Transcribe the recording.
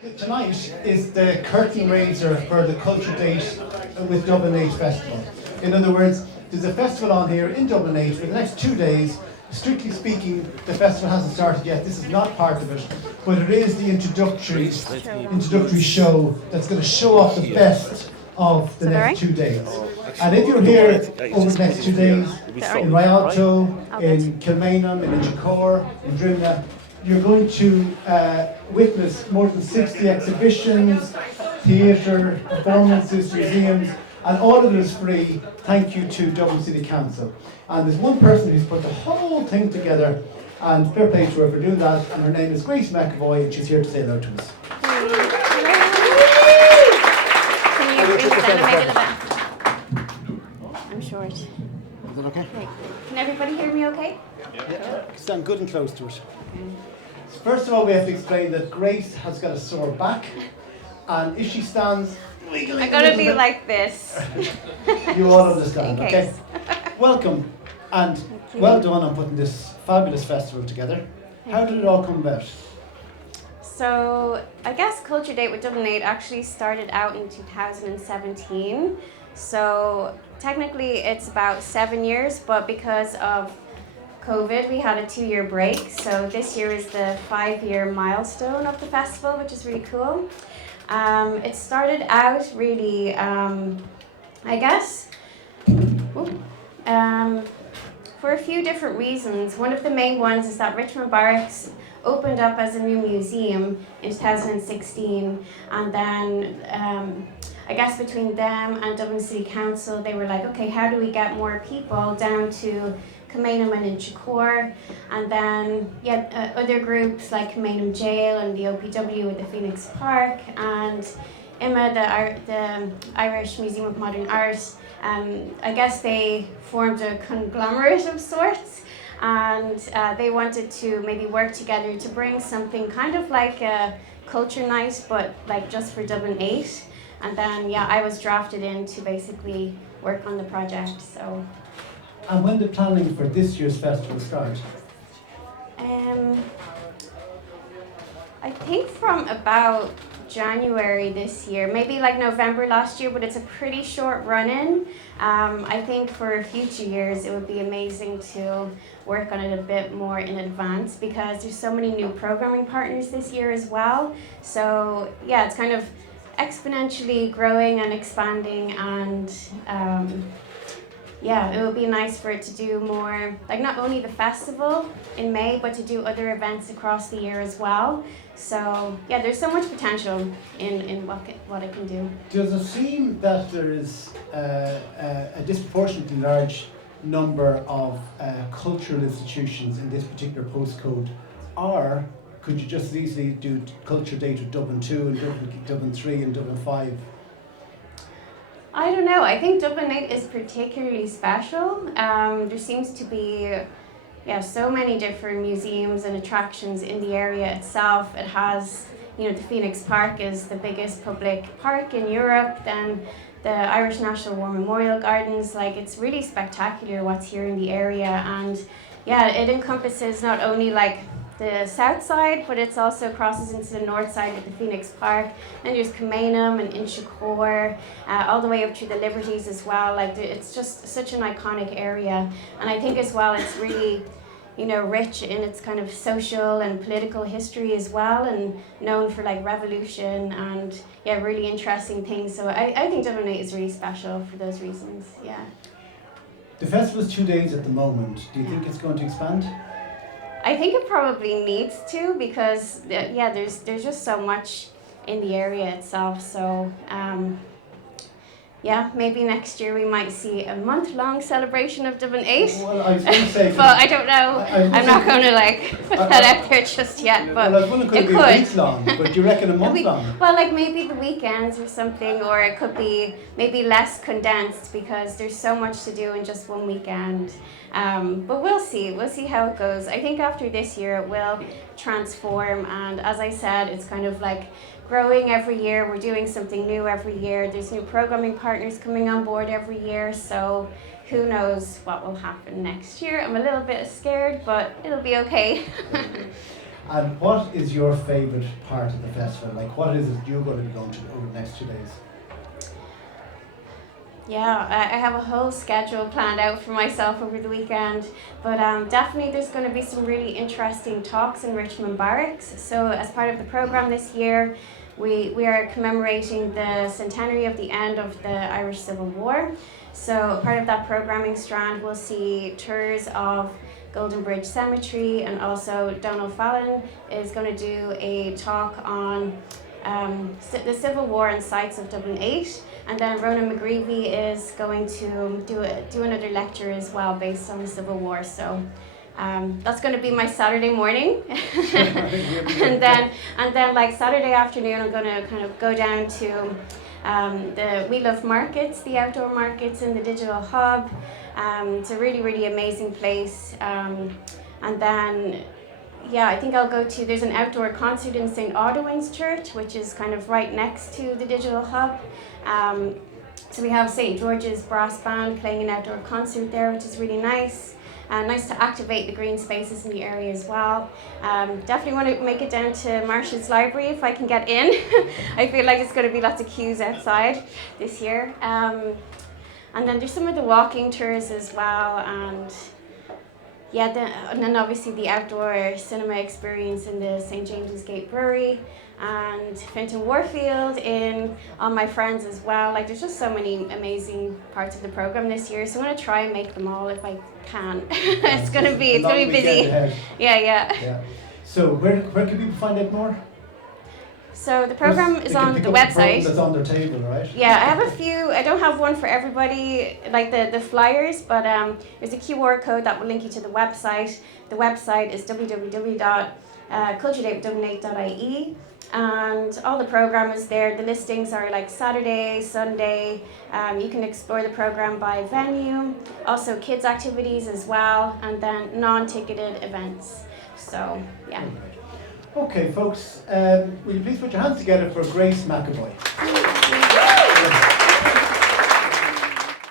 Tonight is the curtain raiser for the Culture Date with Dublin 8 Festival. In other words, there's a festival on here in Dublin 8 for the next 2 days. Strictly speaking, the festival hasn't started yet. This is not part of it, but it is the introductory show that's going to show off the best of the next 2 days. And if you're here over the next 2 days in Rialto, in Kilmainham, in Inchicore, in Drimna, you're going to witness more than 60 exhibitions, theatre, performances, museums, and all of it is free, thank you to Dublin City Council. And there's one person who's put the whole thing together, and fair play to her for doing that, and her name is McEvoy, and she's here to say hello to us. Can you bring it down and make it a bit? I'm short. Is that okay? Okay. Can everybody hear me okay? Yeah. Stand good and close to it. First of all, we have to explain that Grace has got a sore back, and if she stands wiggling I'm going to be like this. You all understand, okay? Welcome, and well done on putting this fabulous festival together. How did it all come about? So, I guess Culture Date with Dublin 8 actually started out in 2017. So, technically it's about 7 years, but because of COVID, we had a 2-year break. So this year is the 5-year milestone of the festival, which is really cool. It started out really, I guess, for a few different reasons. One of the main ones is that Richmond Barracks opened up as a new museum in 2016, and then I guess between them and Dublin City Council, they were like, okay, how do we get more people down to Kilmainham and Inchicore, and then other groups like Kilmainham Jail and the OPW with the Phoenix Park, and IMA, the Irish Museum of Modern Art. I guess they formed a conglomerate of sorts, and they wanted to maybe work together to bring something kind of like a culture night, but like just for Dublin 8. And then I was drafted in to basically work on the project. So. And when did planning for this year's festival start? I think from about January this year, maybe like November last year, but it's a pretty short run-in. I think for future years it would be amazing to work on it a bit more in advance, because there's so many new programming partners this year as well. So it's kind of exponentially growing and expanding, and it would be nice for it to do more, like not only the festival in May, but to do other events across the year as well. So there's so much potential in what it can do. Does it seem that there is a disproportionately large number of cultural institutions in this particular postcode, or could you just as easily do Culture Date with Dublin 2 and Dublin 3 and Dublin 5? I don't know. I think Dublin 8 is particularly special. There seems to be so many different museums and attractions in the area itself. It has, the Phoenix Park is the biggest public park in Europe, then the Irish National War Memorial Gardens. Like, it's really spectacular what's here in the area, and it encompasses not only like the south side, but it also crosses into the north side with the Phoenix Park. Then there's Kilmainham and Inchicore, all the way up through the Liberties as well. Like, it's just such an iconic area, and I think as well it's really, rich in its kind of social and political history as well, and known for like revolution and really interesting things. So I think Dublin 8 is really special for those reasons. The festival is 2 days at the moment. Do you think it's going to expand? I think it probably needs to, because there's just so much in the area itself. So maybe next year we might see a month-long celebration of Dublin 8. Well, I was going to say, but I don't know. I'm not going to put that out there just yet. But well, I was wondering, could it be a week long? But do you reckon a month long? Well, like maybe the weekends or something, or it could be maybe less condensed, because there's so much to do in just one weekend. But we'll see. We'll see how it goes. I think after this year it will transform, and as I said, it's kind of like growing every year. We're doing something new every year. There's new programming partners coming on board every year, so who knows what will happen next year. I'm a little bit scared, but it'll be okay. And what is your favourite part of the festival? Like, what is it you're going to be going to over the next 2 days? Yeah, I have a whole schedule planned out for myself over the weekend, but definitely there's going to be some really interesting talks in Richmond Barracks. So as part of the programme this year, we are commemorating the centenary of the end of the Irish Civil War. So part of that programming strand will see tours of Golden Bridge Cemetery, and also Donald Fallon is going to do a talk on the Civil War and sites of Dublin 8, and then Ronan McGreevy is going to do another lecture as well based on the Civil War. So that's going to be my Saturday morning, and then like Saturday afternoon, I'm going to kind of go down to the We Love Markets, the outdoor markets in the Digital Hub. It's a really, really amazing place. And then, yeah, I think I'll go to, there's an outdoor concert in St. Audouin's Church, which is kind of right next to the Digital Hub. So we have St. George's Brass Band playing an outdoor concert there, which is really nice. Nice to activate the green spaces in the area as well. Definitely want to make it down to Marshall's Library if I can get in. I feel like it's going to be lots of queues outside this year. And then there's some of the walking tours as well, and yeah, and then obviously the outdoor cinema experience in the St. James's Gate Brewery, and Finton Warfield in All My Friends as well. Like, there's just so many amazing parts of the program this year, so I'm going to try and make them all if I can. It's going to be busy. Yeah. So where can people find out more? So the program is on the website. That's on their table, right? Yeah, I have a few. I don't have one for everybody, like the flyers, but there's a QR code that will link you to the website. The website is www.culturedatewithdublin8.ie, and all the program is there. The listings are like Saturday, Sunday. You can explore the program by venue, also kids activities as well, and then non-ticketed events. So yeah. Okay, folks, will you please put your hands together for Grace McEvoy?